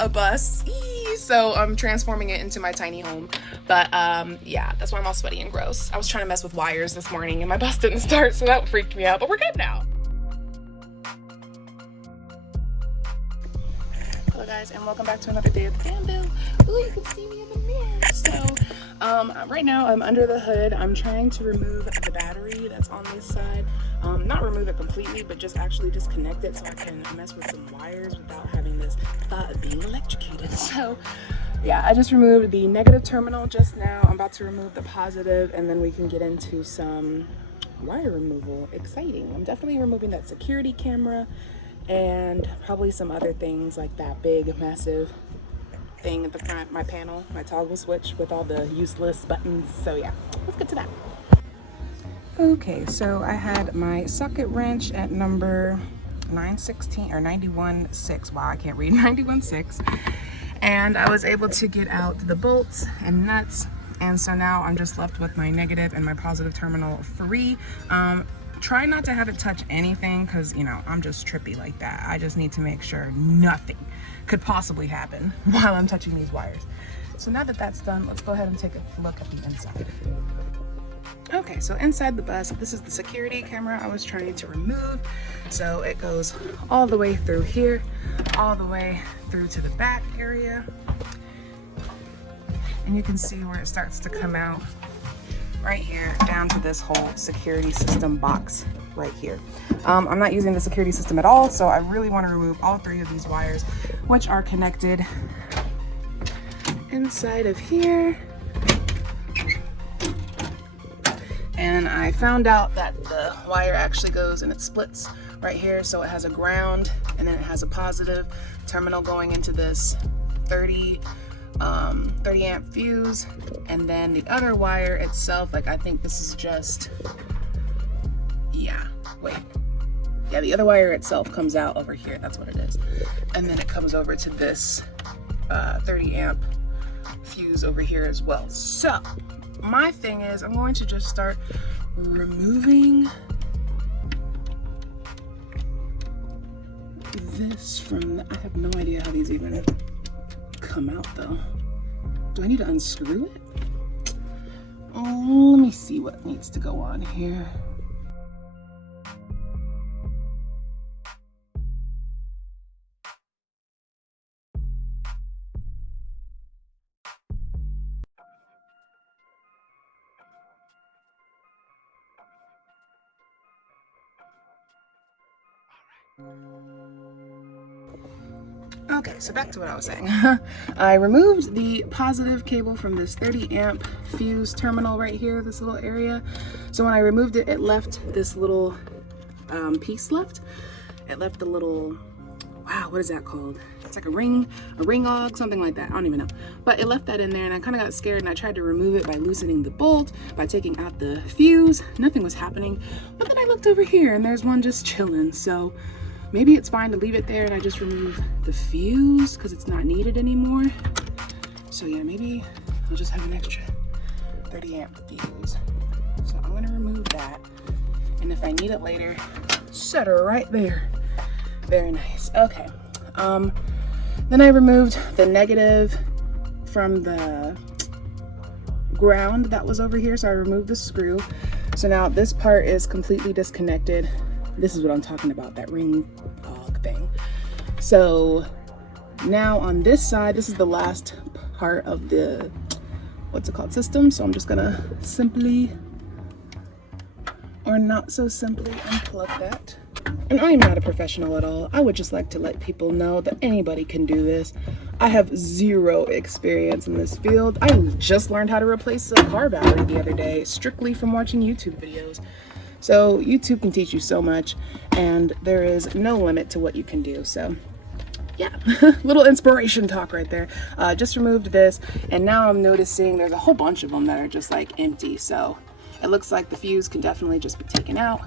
a bus. So I'm transforming it into my tiny home. But yeah, that's why I'm all sweaty and gross. I was trying to mess with wires this morning and my bus didn't start, so that freaked me out, but we're good now. Hello guys, and welcome back to another day at the Danville. Ooh, you can see me in the mirror. So right now I'm under the hood. I'm trying to remove the battery that's on this side. Not remove it completely, but just actually disconnect it so I can mess with some wires without having this thought of being electrocuted. So yeah, I just removed the negative terminal just now. I'm about to remove the positive, and then we can get into some wire removal. Exciting. I'm definitely removing that security camera and probably some other things like that big massive thing at the front, my panel, my toggle switch with all the useless buttons. So yeah, let's get to that. Okay, so I had my socket wrench at number 916 or 91.6. Wow, I can't read. 91.6. And I was able to get out the bolts and nuts. And so now I'm just left with my negative and my positive terminal free. Try not to have it touch anything because, you know, I'm just trippy like that. I just need to make sure nothing could possibly happen while I'm touching these wires. So now that that's done, let's go ahead and take a look at the inside. Okay, so inside the bus, this is the security camera I was trying to remove. So it goes all the way through here, all the way through to the back area. And you can see where it starts to come out right here down to this whole security system box right here. I'm not using the security system at all, so I really want to remove all three of these wires, which are connected inside of here. And I found out that the wire actually goes and it splits right here, so it has a ground and then it has a positive terminal going into this 30 amp fuse, and then the other wire itself, like I think this is just, the other wire itself comes out over here, that's what it is, and then it comes over to this 30 amp fuse over here as well. So my thing is, I'm going to just start removing this from I have no idea how these even come out though. Do I need to unscrew it? Oh, let me see what needs to go on here. Okay, so back to what I was saying. I removed the positive cable from this 30 amp fuse terminal right here, this little area. So when I removed it, it left this little piece left. It left a little, wow, what is that called? It's like a ring og, something like that. I don't even know. But it left that in there and I kind of got scared and I tried to remove it by loosening the bolt, by taking out the fuse. Nothing was happening. But then I looked over here and there's one just chilling. So maybe it's fine to leave it there and I just remove the fuse because it's not needed anymore. So yeah, maybe I'll just have an extra 30 amp fuse. So I'm gonna remove that. And if I need it later, set her right there. Very nice. Okay. Then I removed the negative from the ground that was over here. So I removed the screw. So now this part is completely disconnected. This is what I'm talking about, that ring og thing. So now on this side, this is the last part of the, what's it called, system. So I'm just gonna simply, or not so simply, unplug that. And I'm not a professional at all. I would just like to let people know that anybody can do this. I have zero experience in this field. I just learned how to replace a car battery the other day, strictly from watching YouTube videos. So YouTube can teach you so much, and there is no limit to what you can do. So yeah, little inspiration talk right there. Just removed this, and now I'm noticing there's a whole bunch of them that are just like empty. So it looks like the fuse can definitely just be taken out.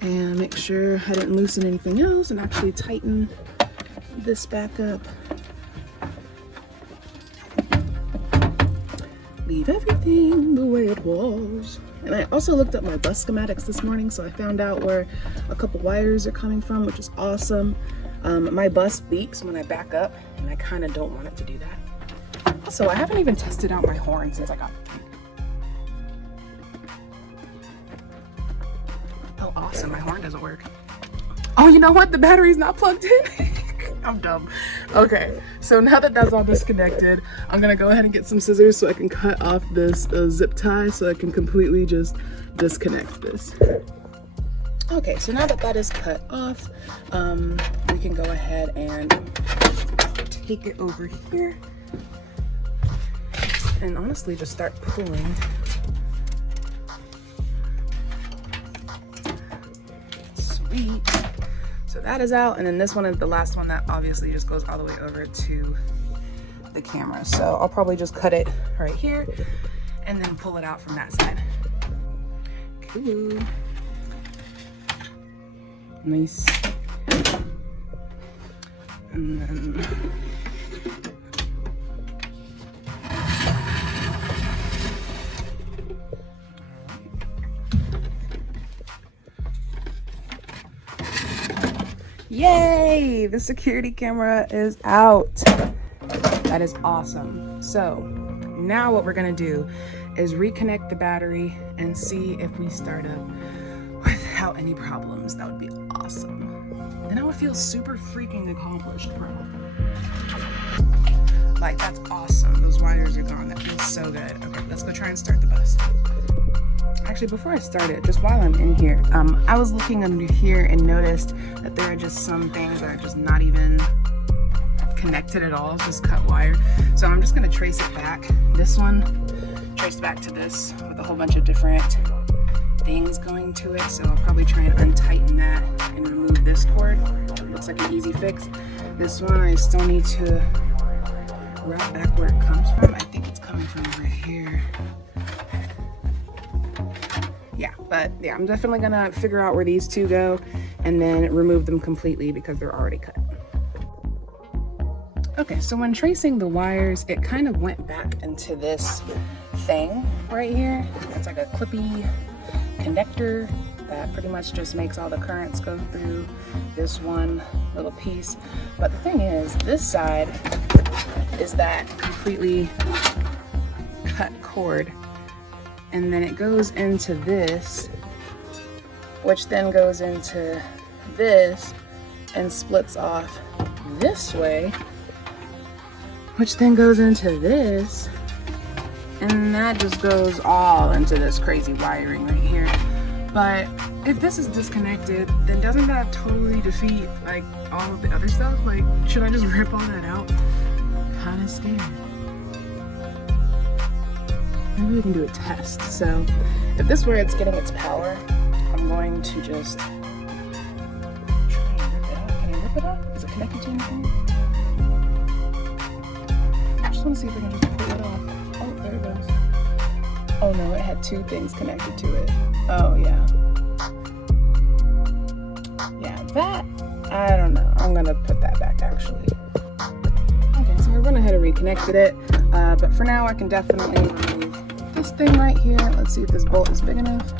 And make sure I didn't loosen anything else and actually tighten this back up. Leave everything the way it was. And I also looked up my bus schematics this morning, so I found out where a couple wires are coming from, which is awesome. My bus beeps when I back up, and I kind of don't want it to do that. Also, I haven't even tested out my horn since I got the thing. Oh, awesome, my horn doesn't work. Oh, you know what? The battery's not plugged in. I'm dumb. Okay, so now that that's all disconnected, I'm gonna go ahead and get some scissors so I can cut off this zip tie so I can completely just disconnect this. Okay, so now that that is cut off, we can go ahead and take it over here and honestly just start pulling. Sweet. So that is out, and then this one is the last one that obviously just goes all the way over to the camera. So I'll probably just cut it right here and then pull it out from that side. Cool. Nice. And then yay! The security camera is out. That is awesome. So now what we're gonna do is reconnect the battery and see if we start up without any problems. That would be awesome. And I would feel super freaking accomplished, bro. Like, that's awesome. Those wires are gone. That feels so good. Okay, let's go try and start the bus. Actually, before I start it, just while I'm in here, I was looking under here and noticed that there are just some things that are just not even connected at all. It's just cut wire. So I'm just gonna trace it back. This one traced back to this with a whole bunch of different things going to it. So I'll probably try and untighten that and remove this cord. Looks like an easy fix. This one I still need to route back where it comes from. I think it's coming from over here. Yeah, but yeah, I'm definitely gonna figure out where these two go and then remove them completely because they're already cut. Okay, so when tracing the wires, it kind of went back into this thing right here. It's like a clippy connector that pretty much just makes all the currents go through this one little piece. But the thing is, this side is that completely cut cord. And then it goes into this, which then goes into this and splits off this way, which then goes into this, and that just goes all into this crazy wiring right here. But if this is disconnected, then doesn't that totally defeat like all of the other stuff? Like, should I just rip all that out? Kind of scared. Maybe we can do a test. So if this is where it's getting its power, I'm going to just try and rip it out. Can I rip it out? Is it connected to anything? I just want to see if I can just pull it off. Oh, there it goes. Oh no, it had two things connected to it. Oh yeah. Yeah, that, I don't know. I'm gonna put that back actually. Okay, so I went ahead and reconnected it. But for now I can definitely remove this thing right here. Let's see if this bolt is big enough.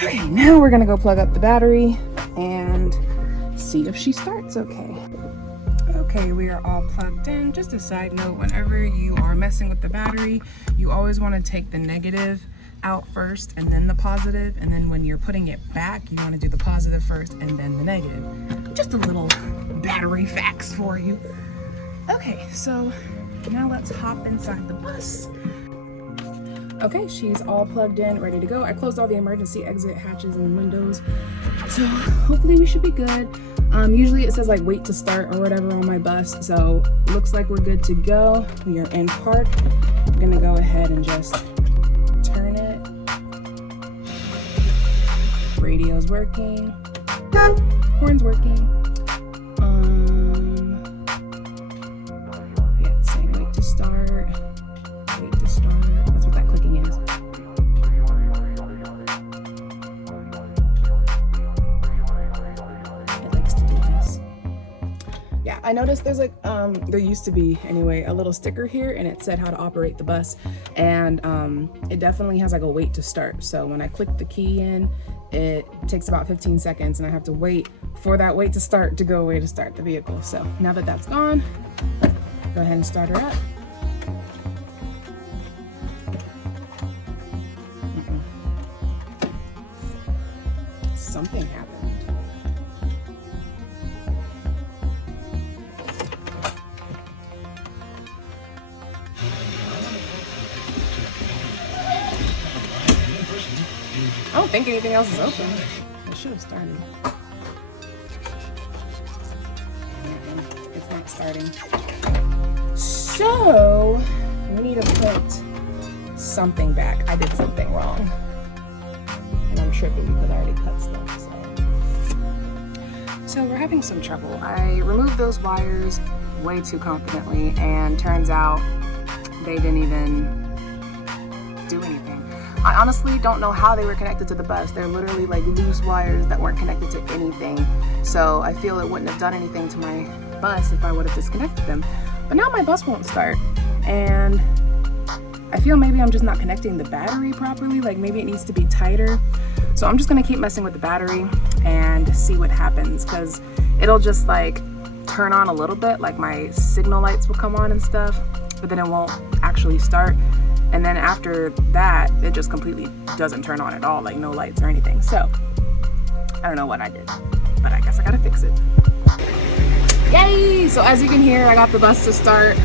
Okay, now we're gonna go plug up the battery and see if she starts okay. Okay, we are all plugged in. Just a side note, whenever you are messing with the battery, you always want to take the negative out first and then the positive, and then when you're putting it back, you want to do the positive first and then the negative. Just a little battery facts for you. Okay, so now let's hop inside the bus. Okay, she's all plugged in, ready to go. I closed all the emergency exit hatches and windows, so hopefully we should be good. Usually it says like wait to start or whatever on my bus, so looks like we're good to go. We are in park. I'm gonna go ahead and just turn it. Radio's working. Horn's working. Yeah, it's saying wait to start. Wait to start. That's what that click I noticed there's like, there used to be anyway, a little sticker here and it said how to operate the bus. And it definitely has like a wait to start. So when I click the key in, it takes about 15 seconds and I have to wait for that wait to start to go away to start the vehicle. So now that that's gone, go ahead and start her up. Something happened. I don't think anything else is open. I should have started. It's not starting. So we need to put something back. I did something wrong. And I'm tripping because I already cut stuff. So we're having some trouble. I removed those wires way too confidently and turns out they didn't even do anything. I honestly don't know how they were connected to the bus. They're literally like loose wires that weren't connected to anything. So I feel it wouldn't have done anything to my bus if I would have disconnected them. But now my bus won't start. And I feel maybe I'm just not connecting the battery properly. Like maybe it needs to be tighter. So I'm just gonna keep messing with the battery and see what happens, because it'll just like turn on a little bit, like my signal lights will come on and stuff, but then it won't actually start. And then after that, it just completely doesn't turn on at all, like no lights or anything. So I don't know what I did, but I guess I gotta fix it. Yay! So as you can hear, I got the bus to start.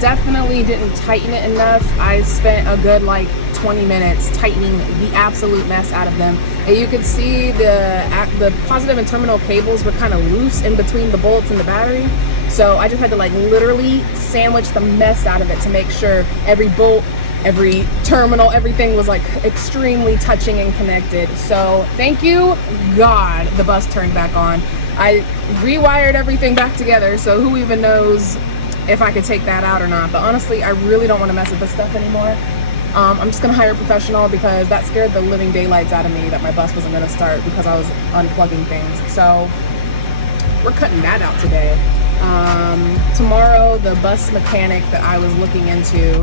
Definitely didn't tighten it enough. I spent a good like 20 minutes tightening the absolute mess out of them. And you could see the positive and terminal cables were kind of loose in between the bolts and the battery. So I just had to like literally sandwich the mess out of it to make sure every bolt, every terminal, everything was like extremely touching and connected. So thank you God the bus turned back on. I rewired everything back together, so who even knows if I could take that out or not. But honestly, I really don't want to mess with this stuff anymore. I'm just gonna hire a professional because that scared the living daylights out of me that my bus wasn't gonna start because I was unplugging things. So we're cutting that out today. Tomorrow, the bus mechanic that I was looking into,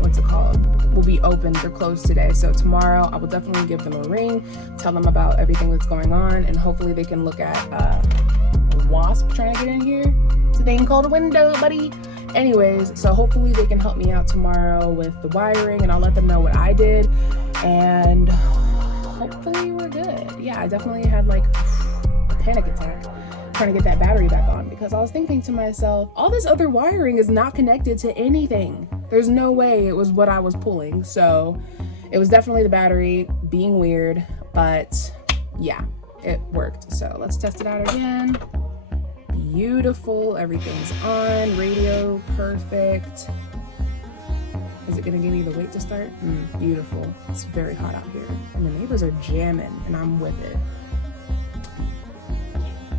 what's it called, will be open. They're closed today. So tomorrow I will definitely give them a ring, tell them about everything that's going on, and hopefully they can look at a wasp trying to get in here. It's a thing called a window, buddy. Anyways, so hopefully they can help me out tomorrow with the wiring, and I'll let them know what I did, and hopefully we're good. Yeah, I definitely had like a panic attack trying to get that battery back on, because I was thinking to myself, all this other wiring is not connected to anything. There's no way it was what I was pulling. So it was definitely the battery being weird, but yeah, it worked. So let's test it out again. Beautiful, everything's on, radio perfect. Is it gonna give me the wait to start? Beautiful. It's very hot out here and the neighbors are jamming and I'm with it.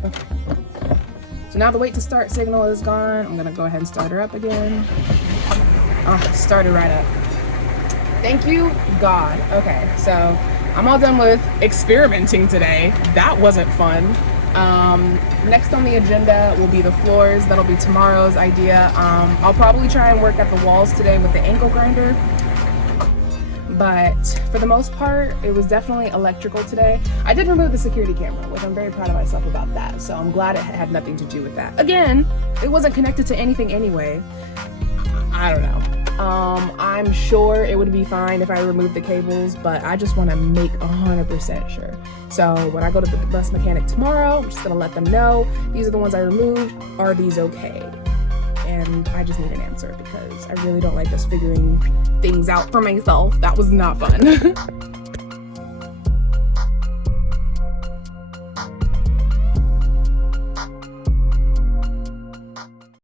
Okay. So now the wait to start signal is gone. I'm gonna go ahead and start her up again. Oh, start her right up. Thank you, God. Okay, so I'm all done with experimenting today. That wasn't fun. Next on the agenda will be the floors. That'll be tomorrow's idea. I'll probably try and work at the walls today with the angle grinder. But for the most part, it was definitely electrical today. I did remove the security camera, which I'm very proud of myself about that. So I'm glad it had nothing to do with that. Again, it wasn't connected to anything anyway. I don't know. I'm sure it would be fine if I removed the cables, but I just want to make 100% sure. So when I go to the bus mechanic tomorrow, I'm just gonna let them know, these are the ones I removed, are these okay? And I just need an answer because I really don't like just figuring things out for myself. That was not fun.